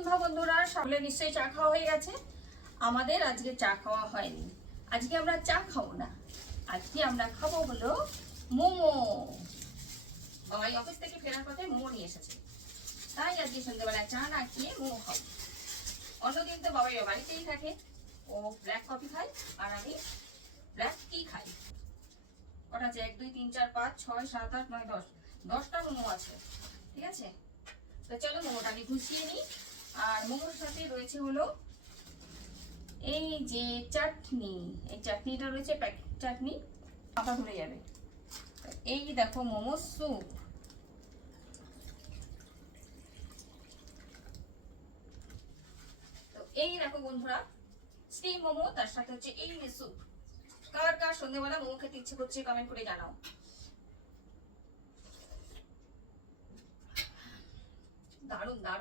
সন্ধ্যা বন্ধুরা, সকলে নিশ্চয়ই চা খাওয়া হয়ে গেছে। আমাদের আজকে চা খাওয়া হয়নি। আজকে আমরা চা খাবো না, আজকে আমরা খাবো হলো মোমো। বাবাই অফিস থেকে ফেরার পথে মোমো নিয়ে এসেছে, তাই আজকে সন্ধ্যেবেলা চা না খেয়ে মোমো খাবো। অন্যদিন তো বাবাই বাড়িতেই থাকে, ও ব্ল্যাক কফি খায় আর আমি ব্ল্যাক টি খাই। কটা আছে? 1 2 3 4 5 6 7 8 9 10, 10টা মোমো আছে। ঠিক আছে, তো চলো মোমোটা আমি গুছিয়ে নিই। আর মোমোর সাথে রয়েছে হলো এই যে চাটনি, এই চাটনিটা রয়েছে প্যাকেট চাটনি, পাতা ধরে যাবে। এই দেখো মোমো স্যুপ, তো এই দেখো বন্ধুরা স্টিম মোমো, তার সাথে হচ্ছে এই স্যুপ। কার কার সন্ধ্যেবেলা মোমো খেতে ইচ্ছে করছে কমেন্ট করে জানাও। দারুণ দারুণ।